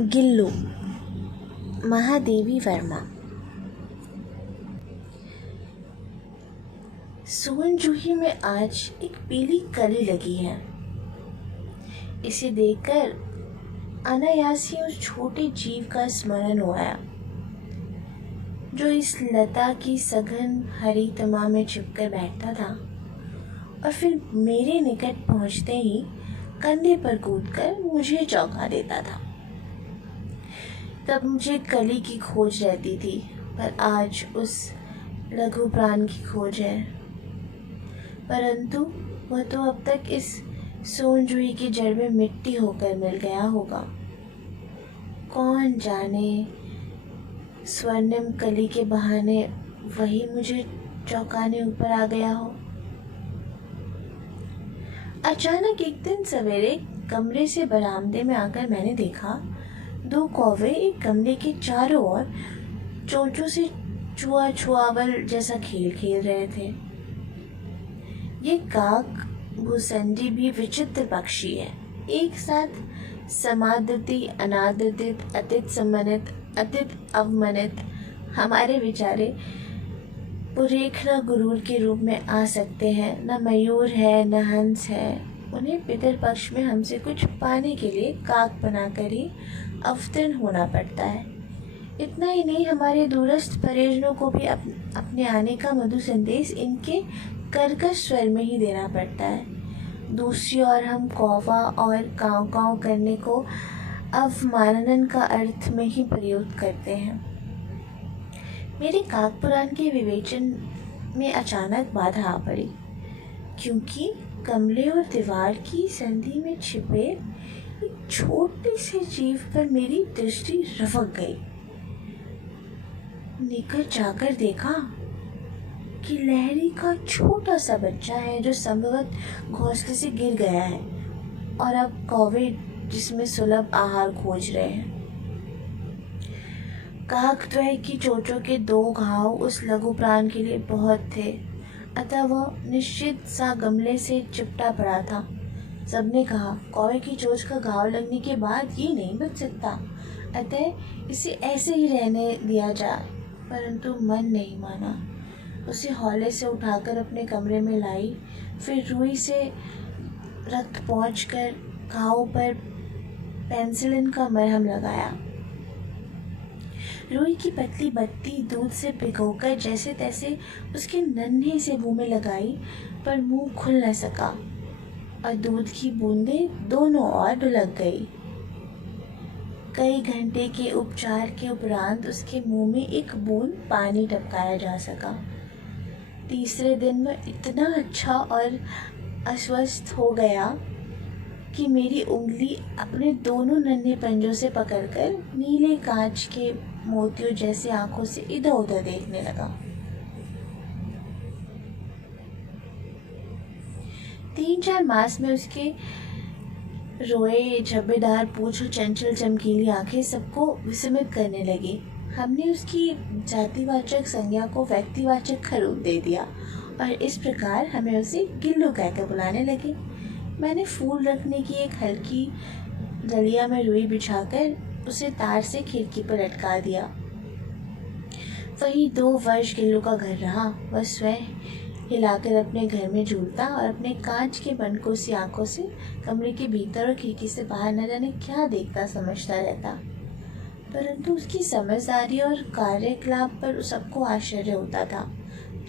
गिल्लू, महादेवी वर्मा। सोन जूही में आज एक पीली कली लगी है। इसे देखकर अनायास ही उस छोटे जीव का स्मरण हो आया जो इस लता की सघन हरी तमा में छिपकर बैठता था और फिर मेरे निकट पहुंचते ही कंधे पर कूदकर मुझे चौंका देता था। तब मुझे कली की खोज रहती थी, पर आज उस लघु प्राण की खोज है। परंतु वह तो अब तक इस सोन जूही की जड़ में मिट्टी होकर मिल गया होगा। कौन जाने स्वर्णिम कली के बहाने वही मुझे चौंकाने ऊपर आ गया हो। अचानक एक दिन सवेरे कमरे से बरामदे में आकर मैंने देखा दो कौवे एक कमरे के चारों ओर चोंचों से छुआ छुआवल जैसा खेल खेल रहे थे। ये काक भूसंडी भी विचित्र पक्षी है। एक साथ समादृति, अनादृतित, अतिथ सम्मानित, अतिथ अवमानित हमारे विचारे पुरेखना गुरूर के रूप में आ सकते हैं। न मयूर है न हंस है। उन्हें पितर पक्ष में हमसे कुछ पाने के लिए काक बनाकर ही अवतीर्ण होना पड़ता है। इतना ही नहीं, हमारे दूरस्थ परिजनों को भी अपने आने का मधुर संदेश इनके कर्कश स्वर में ही देना पड़ता है। दूसरी ओर हम कौवा और काँव काँव करने को अवमानन का अर्थ में ही प्रयोग करते हैं। मेरे काक पुराण के विवेचन में अचानक बाधा आ पड़ी, क्योंकि कमरे और दीवार की संधि में छिपे एक छोटे से जीव पर मेरी दृष्टि रफक गई। निकट जाकर देखा कि लहरी का छोटा सा बच्चा है जो संभवतः घोंसले से गिर गया है और अब कौवे जिसमें सुलभ आहार खोज रहे हैं। काकद्वय की चोंचों के दो घाव उस लघु प्राण के लिए बहुत थे, अतः वह निश्चित सा गमले से चिपटा पड़ा था। सबने कहा कौवे की चोंच का घाव लगने के बाद ये नहीं बच सकता, अतः इसे ऐसे ही रहने दिया जाए। परंतु मन नहीं माना। उसे हौले से उठाकर अपने कमरे में लाई, फिर रुई से रक्त पोंछकर घाव पर पेनिसिलिन का मरहम लगाया। रुई की पतली बत्ती दूध से भिगोकर जैसे तैसे उसके नन्हे से मुंह में लगाई, पर मुंह खुल न सका और दूध की बूंदें दोनों ओर ढुलक गई। कई घंटे के उपचार के उपरांत उसके मुंह में एक बूंद पानी टपकाया जा सका। तीसरे दिन वह इतना अच्छा और अस्वस्थ हो गया कि मेरी उंगली अपने दोनों नन्हे पंजों से पकड़कर नीले कांच के मोतियों जैसे आंखों से इधर उधर देखने लगा। 3-4 मास में उसके रोए झब्बेदार पूंछ और चंचल चमकीली आंखें सबको विस्मित करने लगी। हमने उसकी जातिवाचक संज्ञा को व्यक्तिवाचक रूप दे दिया और इस प्रकार हमें उसे गिल्लू कहकर बुलाने लगे। मैंने फूल रखने की एक हल्की डलिया में रुई बिछाकर उसे तार से खिड़की पर लटका दिया। वही 2 वर्ष गिल्लू का घर रहा। वह स्वयं हिलाकर अपने घर में झूलता और अपने कांच के बनकों सी आंखों से कमरे के भीतर और खिड़की से बाहर न जाने क्या देखता समझता रहता। परंतु उसकी समझदारी और कार्यकलाप पर सबको आश्चर्य होता था।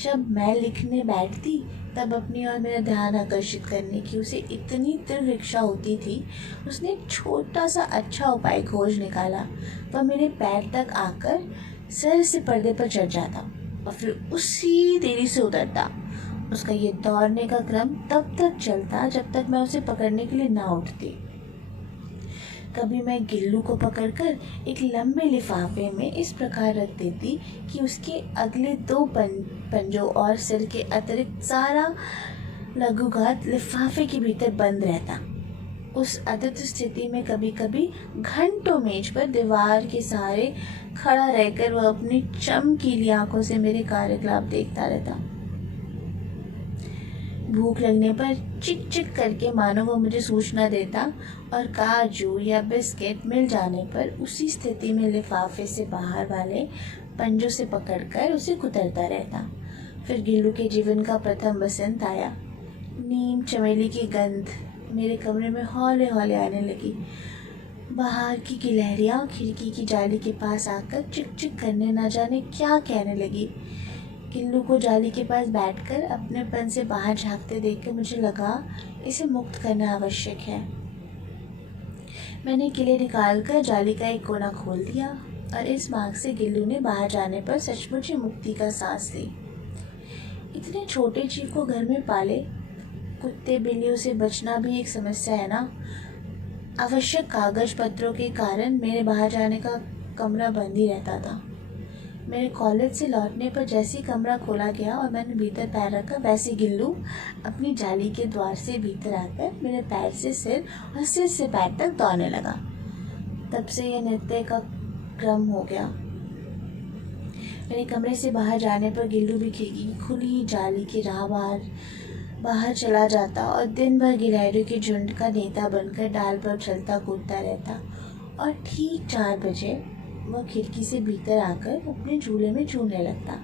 जब मैं लिखने बैठती तब अपनी ओर मेरा ध्यान आकर्षित करने की उसे इतनी तीव्र इच्छा होती थी। उसने एक छोटा सा अच्छा उपाय खोज निकाला। वह मेरे पैर तक आकर सर से पर्दे पर चढ़ जाता और फिर उसी देरी से उतरता। उसका ये दौड़ने का क्रम तब तक चलता जब तक मैं उसे पकड़ने के लिए ना उठती। कभी मैं गिल्लू को पकड़कर एक लंबे लिफाफे में इस प्रकार रख देती कि उसके अगले 2 पंजों और सिर के अतिरिक्त सारा लघुघात लिफाफे के भीतर बंद रहता। उस अद्भुत स्थिति में कभी कभी घंटों मेज पर दीवार के सहारे खड़ा रहकर वह अपनी चमकीली आंखों से मेरे कार्यकलाप देखता रहता। भूख लगने पर चिक चिक करके मानो वो मुझे सूचना देता और काजू या बिस्किट मिल जाने पर उसी स्थिति में लिफाफे से बाहर वाले पंजों से पकड़कर उसे कुतरता रहता। फिर गिल्लू के जीवन का प्रथम बसंत आया। नीम चमेली की गंध मेरे कमरे में हौले हौले आने लगी। बाहर की गिलहरियाँ खिड़की की जाली के पास आकर चिक चिक करने न जाने क्या कहने लगी। गिल्लू को जाली के पास बैठकर अपनेपन से बाहर झांकते देखकर मुझे लगा इसे मुक्त करना आवश्यक है। मैंने किले निकालकर जाली का एक कोना खोल दिया और इस मार्ग से गिल्लू ने बाहर जाने पर सचमुच ही मुक्ति का सांस ली। इतने छोटे जीव को घर में पाले, कुत्ते बिल्लियों से बचना भी एक समस्या है ना। आवश्यक कागज पत्रों के कारण मेरे बाहर जाने का कमरा बंद ही रहता था। मेरे कॉलेज से लौटने पर जैसे ही कमरा खोला गया और मैंने भीतर पैर रखा, वैसे गिल्लू अपनी जाली के द्वार से भीतर आकर मेरे पैर से सिर और सिर से पैर तक दौड़ने लगा। तब से यह नृत्य का क्रम हो गया। मेरे कमरे से बाहर जाने पर गिल्लू भी खिड़की की खुली जाली की राह बाहर चला जाता और दिन भर गिलहरियों के झुंड का नेता बनकर डाल पर चलता कूदता रहता। और ठीक 4 बजे वह खिड़की से भीतर आकर अपने झूले में झूलने लगता।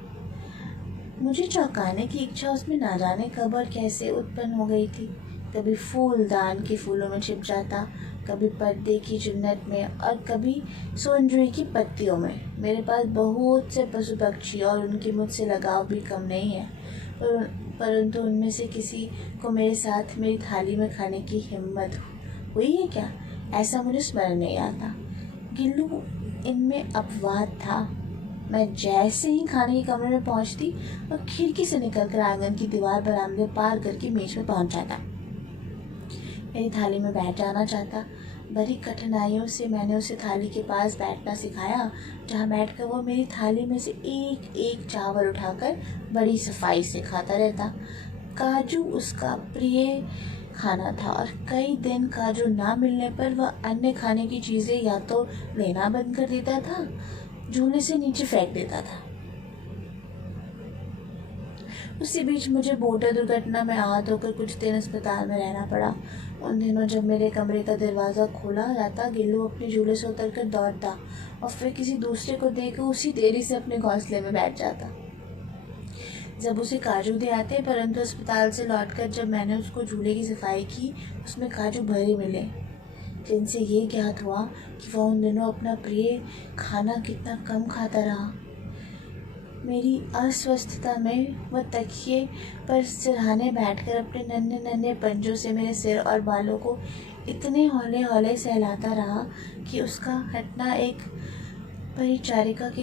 मुझे चौंकाने की इच्छा उसमें ना जाने कब और कैसे उत्पन्न हो गई थी। कभी फूलदान के फूलों में छिप जाता, कभी पर्दे की चुन्नट में और कभी सोनजुई की पत्तियों में। मेरे पास बहुत से पशु पक्षी और उनके मुझसे लगाव भी कम नहीं है, परंतु उनमें से किसी को मेरे साथ मेरी थाली में खाने की हिम्मत हुई है क्या, ऐसा मुझे स्मरण नहीं आता। गिल्लू इनमें अपवाद था। मैं जैसे ही खाने के कमरे में पहुंचती और खिड़की से निकलकर आंगन की दीवार बरामदे पार करके मेज में पहुंच जाता। मेरी थाली में बैठ जाना चाहता। बड़ी कठिनाइयों से मैंने उसे थाली के पास बैठना सिखाया, जहाँ बैठकर वो मेरी थाली में से एक एक चावल उठाकर बड़ी सफाई से खाता रहता। काजू उसका प्रिय खाना था और कई दिन काजू ना मिलने पर वह अन्य खाने की चीज़ें या तो लेना बंद कर देता था, झूले से नीचे फेंक देता था। उसी बीच मुझे मोटर दुर्घटना में आहत होकर कुछ दिन अस्पताल में रहना पड़ा। उन दिनों जब मेरे कमरे का दरवाज़ा खोला जाता, गिल्लू अपने झूले से उतरकर दौड़ता और फिर किसी दूसरे को देकर उसी देरी से अपने घोंसले में बैठ जाता। जब उसे काजू दे आते, परंतु अस्पताल से लौटकर जब मैंने उसको झूले की सफाई की, उसमें काजू भरे मिले, जिनसे ये ज्ञात हुआ कि वह उन दिनों अपना प्रिय खाना कितना कम खाता रहा। मेरी अस्वस्थता में वह तकिए पर सिरहाने बैठकर अपने नन्हे नन्हे पंजों से मेरे सिर और बालों को इतने हौले हौले सहलाता रहा कि उसका हटना एक परिचारिका के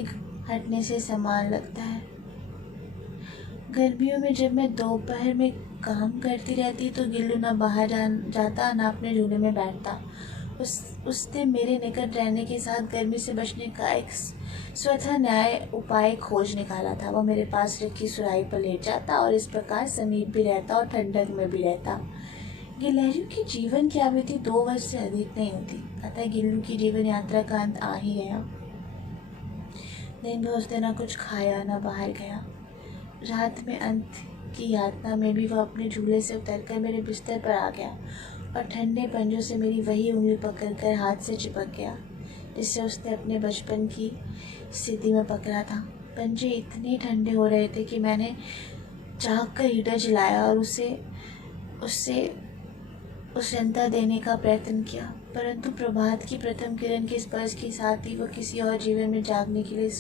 हटने से समान लगता है। गर्मियों में जब मैं दोपहर में काम करती रहती तो गिल्लू न बाहर जाता न अपने झूले में बैठता। उसने मेरे निकट रहने के साथ गर्मी से बचने का एक स्वतः न्याय उपाय खोज निकाला था। वह मेरे पास रखी सुराही पर लेट जाता और इस प्रकार समीप भी रहता और ठंडक में भी रहता। गिलहरियों की जीवन की अवधि 2 वर्ष से अधिक नहीं होती, अतः गिल्लू की जीवन यात्रा का अंत आ ही गया। दिन भर उसने न कुछ खाया न बाहर गया। रात में अंत की यातना में भी वह अपने झूले से उतरकर मेरे बिस्तर पर आ गया और ठंडे पंजों से मेरी वही उंगली पकड़कर हाथ से चिपक गया जिससे उसने अपने बचपन की स्थिति में पकड़ा था। पंजे इतने ठंडे हो रहे थे कि मैंने चाक कर हीटर जलाया और उससे उष्णता देने का प्रयत्न किया, परंतु प्रभात की प्रथम किरण के स्पर्श के साथ ही वह किसी और जीवन में जागने के लिए